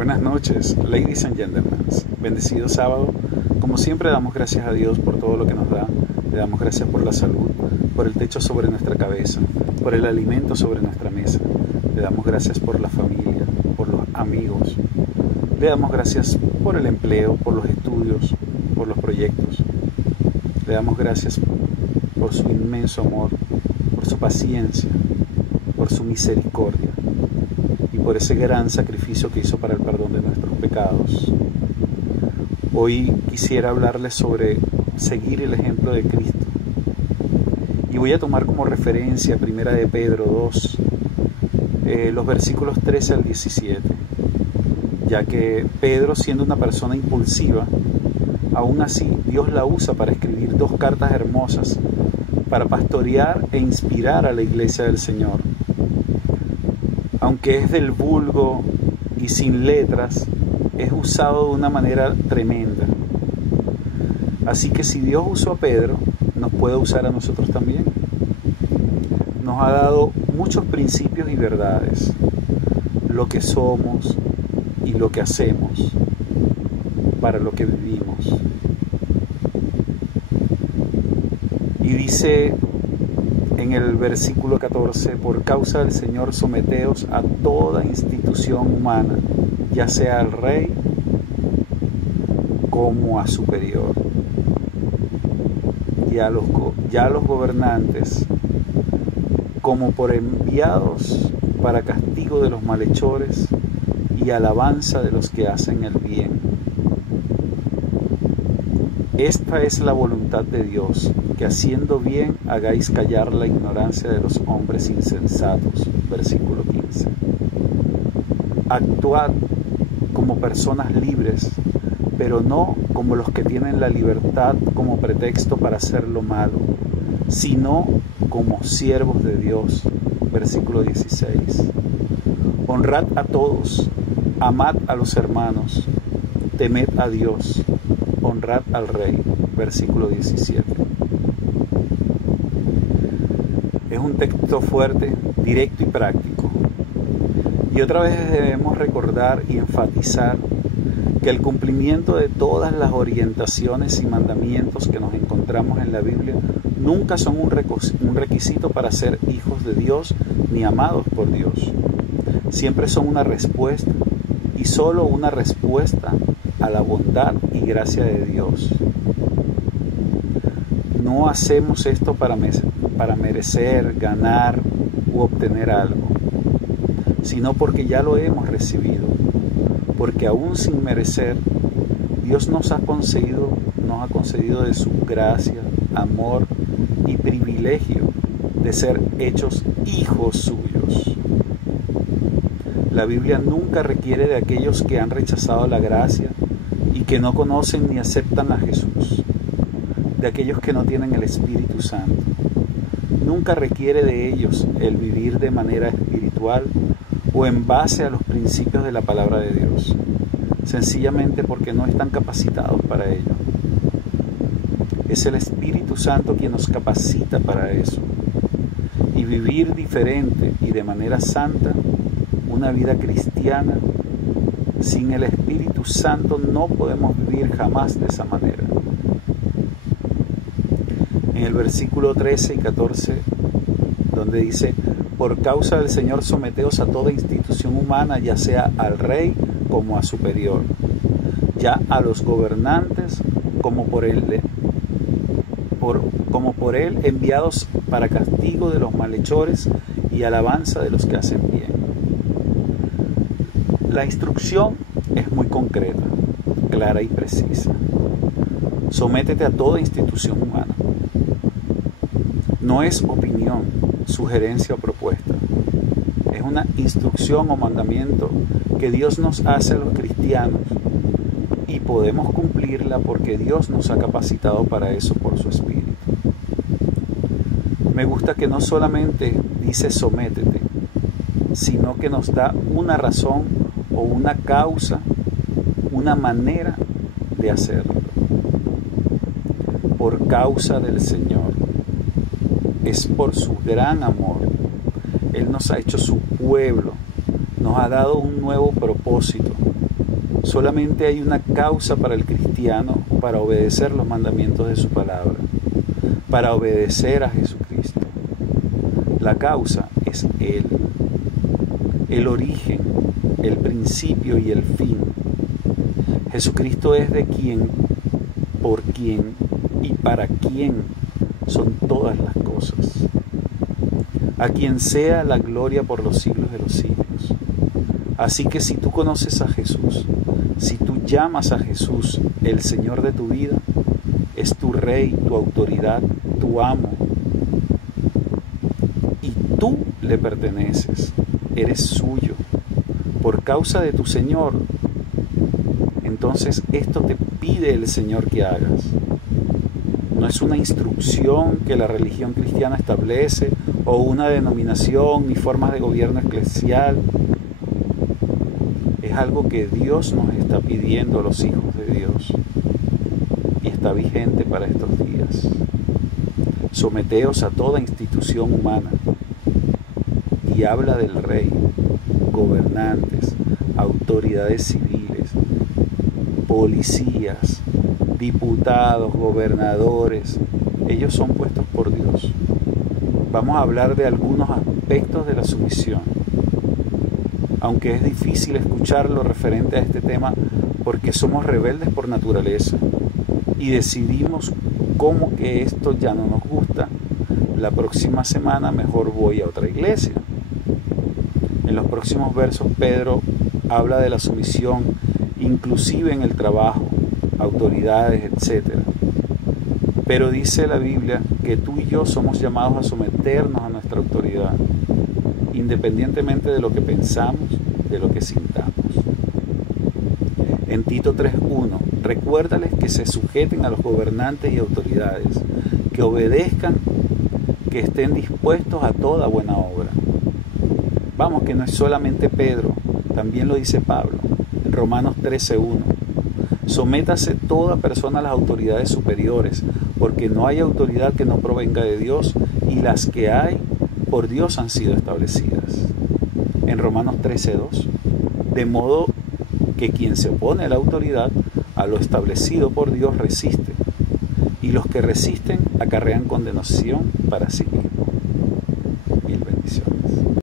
Buenas noches, ladies and gentlemen. Bendecido sábado. Como siempre damos gracias a Dios por todo lo que nos da. Le damos gracias por la salud, por el techo sobre nuestra cabeza, por el alimento sobre nuestra mesa. Le damos gracias por la familia, por los amigos. Le damos gracias por el empleo, por los estudios, por los proyectos. Le damos gracias por su inmenso amor, por su paciencia, por su misericordia y por ese gran sacrificio que hizo para el perdón de nuestros pecados. Hoy quisiera hablarles sobre seguir el ejemplo de Cristo. Y voy a tomar como referencia 1 de Pedro 2, los versículos 13 al 17, ya que Pedro, siendo una persona impulsiva, aún así Dios la usa para escribir dos cartas hermosas para pastorear e inspirar a la iglesia del Señor. Aunque es del vulgo y sin letras, es usado de una manera tremenda. Así que si Dios usó a Pedro, nos puede usar a nosotros también. Nos ha dado muchos principios y verdades, lo que somos y lo que hacemos, para lo que vivimos. Y dice en el versículo 14, por causa del Señor someteos a toda institución humana, ya sea al rey como a superior, y a los gobernantes, como por enviados para castigo de los malhechores y alabanza de los que hacen el bien. Esta es la voluntad de Dios, que haciendo bien hagáis callar la ignorancia de los hombres insensatos. Versículo 15. Actuad como personas libres, pero no como los que tienen la libertad como pretexto para hacer lo malo, sino como siervos de Dios. Versículo 16. Honrad a todos, amad a los hermanos, temed a Dios, honrad al rey. Versículo 17. Es un texto fuerte, directo y práctico. Y otra vez debemos recordar y enfatizar que el cumplimiento de todas las orientaciones y mandamientos que nos encontramos en la Biblia nunca son un requisito para ser hijos de Dios ni amados por Dios. Siempre son una respuesta, y solo una respuesta a la bondad y gracia de Dios. No hacemos esto para merecer, ganar u obtener algo, sino porque ya lo hemos recibido, porque aún sin merecer, Dios nos ha concedido de su gracia, amor y privilegio de ser hechos hijos suyos. La Biblia nunca requiere de aquellos que han rechazado la gracia y que no conocen ni aceptan a Jesús, de aquellos que no tienen el Espíritu Santo. Nunca requiere de ellos el vivir de manera espiritual o en base a los principios de la palabra de Dios, sencillamente porque no están capacitados para ello. Es el Espíritu Santo quien nos capacita para eso. Y vivir diferente y de manera santa, una vida cristiana, sin el Espíritu Santo no podemos vivir jamás de esa manera. En el versículo 13 y 14, donde dice, por causa del Señor someteos a toda institución humana, ya sea al rey como a superior, ya a los gobernantes como por él enviados para castigo de los malhechores y alabanza de los que hacen bien. La instrucción es muy concreta, clara y precisa. Sométete a toda institución humana. No es opinión, sugerencia o propuesta. Es una instrucción o mandamiento que Dios nos hace a los cristianos y podemos cumplirla porque Dios nos ha capacitado para eso por su Espíritu. Me gusta que no solamente dice sométete, sino que nos da una razón o una causa, una manera de hacerlo. Por causa del Señor. Es por su gran amor. Él nos ha hecho su pueblo, nos ha dado un nuevo propósito, Solamente hay una causa para el cristiano para obedecer los mandamientos de su palabra, para obedecer a Jesucristo. La causa es Él, el origen, el principio y el fin. Jesucristo es de quien, por quien y para quien son todas las cosas. A quien sea la gloria por los siglos de los siglos. Así que si tú conoces a Jesús, si tú llamas a Jesús el Señor de tu vida, es tu Rey, tu autoridad, tu amo, y tú le perteneces, eres suyo, por causa de tu Señor, entonces esto te pide el Señor que hagas. No es una instrucción que la religión cristiana establece o una denominación ni formas de gobierno eclesial. Es algo que Dios nos está pidiendo a los hijos de Dios y está vigente para estos días. Someteos a toda institución humana, y habla del rey, gobernantes, autoridades civiles, policías, diputados, gobernadores. Ellos son puestos por Dios. Vamos a hablar de algunos aspectos de la sumisión, aunque es difícil escucharlo referente a este tema porque somos rebeldes por naturaleza y decidimos como que esto ya no nos gusta. La próxima semana mejor voy a otra iglesia. En los próximos versos Pedro habla de la sumisión, inclusive en el trabajo, autoridades, etc. Pero dice la Biblia que tú y yo somos llamados a someternos a nuestra autoridad, independientemente de lo que pensamos, de lo que sintamos. En Tito 3:1, recuérdales que se sujeten a los gobernantes y autoridades, que obedezcan, que estén dispuestos a toda buena obra. Vamos, que no es solamente Pedro, también lo dice Pablo, en Romanos 13:1. Sométase toda persona a las autoridades superiores, porque no hay autoridad que no provenga de Dios, y las que hay, por Dios han sido establecidas. En Romanos 13:2, de modo que quien se opone a la autoridad, a lo establecido por Dios, resiste, y los que resisten acarrean condenación para sí mismos. Mil bendiciones.